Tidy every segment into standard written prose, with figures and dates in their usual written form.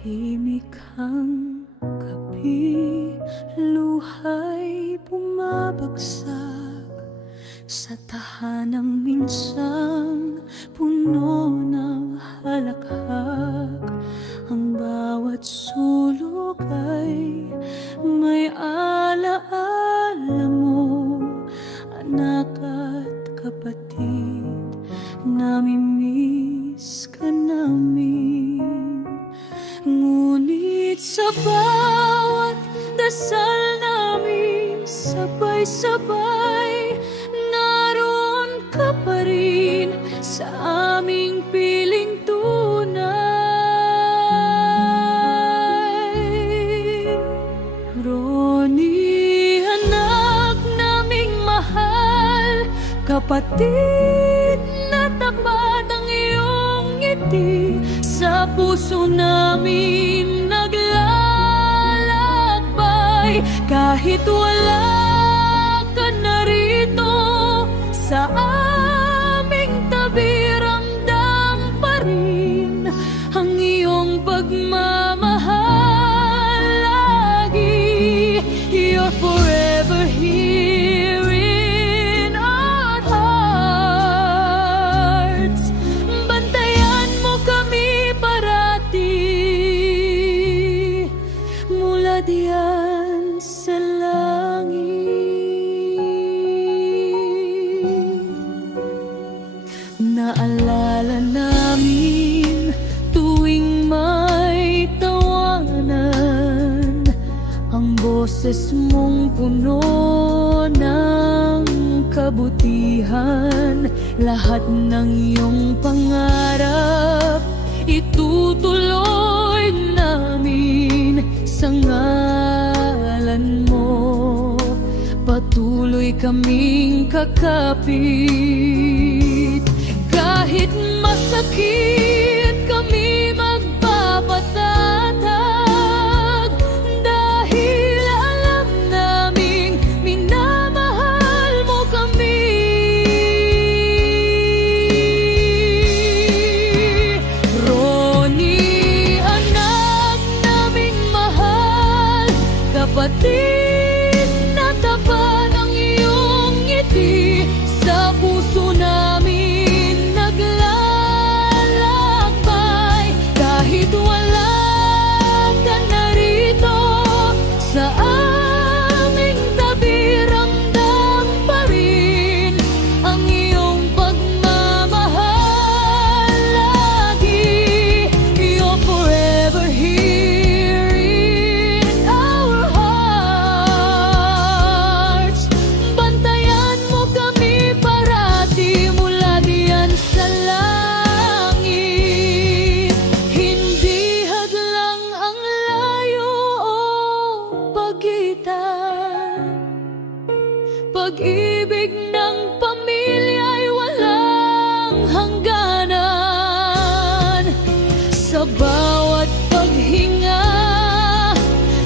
Tahimik ang gabi, luha'y bumabagsak sa tahanang minsang puno ng halakhak. Ang bawat sulok ay may alaala mo, anak at kapatid, namimiss ka namin. Ngunit sa bawat dasal namin, sabay-sabay naroon ka pa rin sa aming piling tunay. Ronnie, anak naming mahal, kapatid na tapat ang iyong ngiti, sa puso namin naglalakbay. Kahit wala ka narito sa aming tabi, ramdam pa rin ang iyong pagmamahal lagi. You're forever here in our hearts. Bantayan mo kami parati mula diyan sa langit. Naalala namin tuwing may tawanan, ang boses mong puno ng kabutihan. Lahat ng iyong pangarap itutuloy namin sa ngalan mo. Patuloy kaming kakapit, kahit masakit kami magpapatatag, dahil alam naming minamahal mo kami. Ronnie, anak naming mahal, kapatid na tapat ang iyong ngiti, sa puso namin naglalakbay. Kahit wala ka narito sa aming tabi, ramdam pa rin ang iyong pagmamahal lagi. You're forever here in our hearts. Bantayan mo kami parati mula diyan sa langit. Hindi hadlang ang layo o pagitan, pag-ibig ng pamilya'y walang hangganan. Sa bawat paghinga,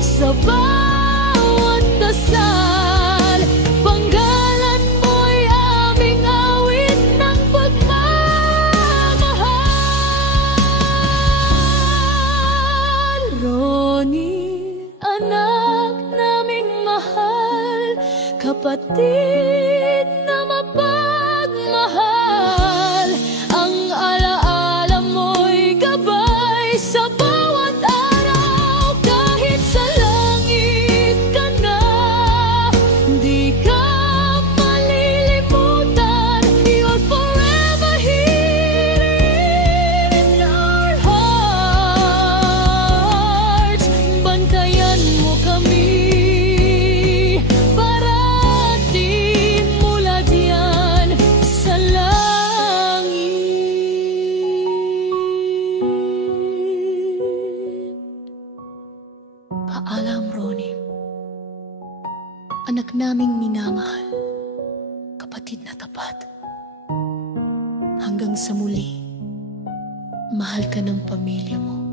sa bawat dasal, panggalan mo'y aming awit ng pagmamahal. Ronnie, anak naming mahal, kapatid na mapagmahal, ang alaala mo'y gabay sa bawat araw. Kahit sa langit ka na, di ka malilimutan. You're forever here in our hearts. Bantayan mo kami parati mula diyan sa langit. Paalam, Ronnie, anak naming minamahal, kapatid na tapat. Hanggang sa muli, mahal ka ng pamilya mo.